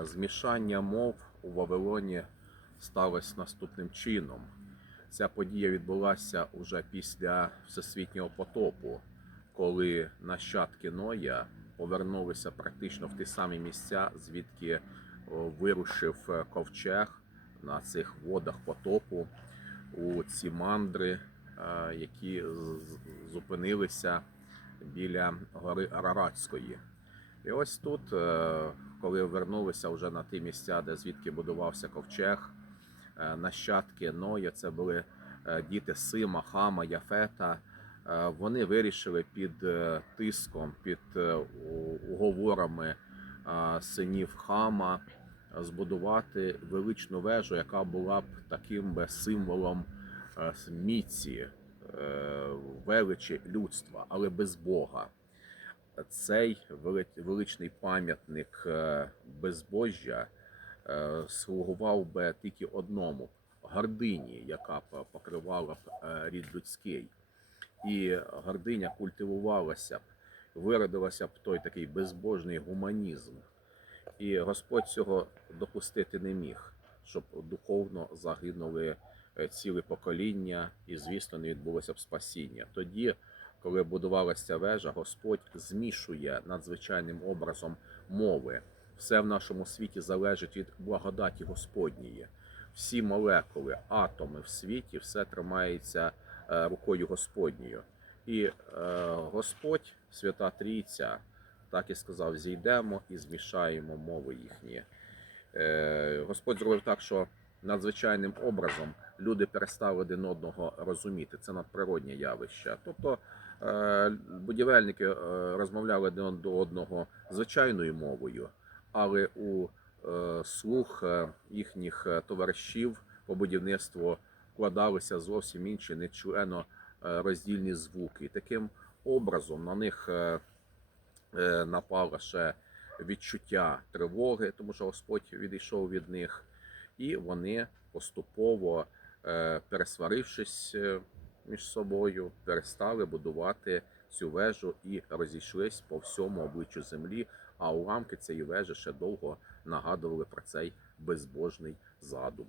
Е, Змішання мов у Вавилоні сталося наступним чином. Ця подія відбулася уже після всесвітнього потопу, коли нащадки Ноя повернулися практично в ті самі місця, звідки вирушив е, ковчег на цих водах потопу у ці мандри, е, які зупинилися біля гори Араратської. І ось тут, е, коли вернулися вже на ті місця, де звідки будувався ковчег, е, нащадки Ноя, це були е, діти Сима, Хама, Яфета. е, Вони вирішили під тиском, під уговорами синів Хама збудувати величну вежу, яка була б таким би символом міці, величі людства, але без Бога цей величний пам'ятник е, безбожжя е, слугував би тільки одному гордині, яка б покривала б е, рід людський. І гординя культивувалася б, виродилася б той такий безбожний гуманізм. І Господь цього допустити не міг, щоб духовно загинули ціле покоління, і, звісно, не відбулося б спасіння. Тоді коли будувалася вежа, Господь змішує надзвичайним образом мови. Все в нашому світі залежить від благодаті Господньої. Всі молекули, атоми в світі, все тримається е, рукою Господньою. І е, Господь, Свята Трійця, так і сказав: зійдемо і змішаємо мови їхні. Е, Господь зробив так, що надзвичайним образом люди перестали один одного розуміти. Це надприроднє явище. Тобто будівельники е, розмовляли один до одного звичайною мовою, але у е, слух е, їхніх е, товаришів по будівництву вкладалися зовсім інші нечлено е, роздільні звуки. Таким образом на них е, е, напало ще відчуття тривоги, тому що Господь відійшов від них, і вони поступово, е, пересварившись е, між собою, перестали будувати цю вежу і розійшлись по всьому обличчю землі. А уламки цієї вежі ще довго нагадували про цей безбожний задум.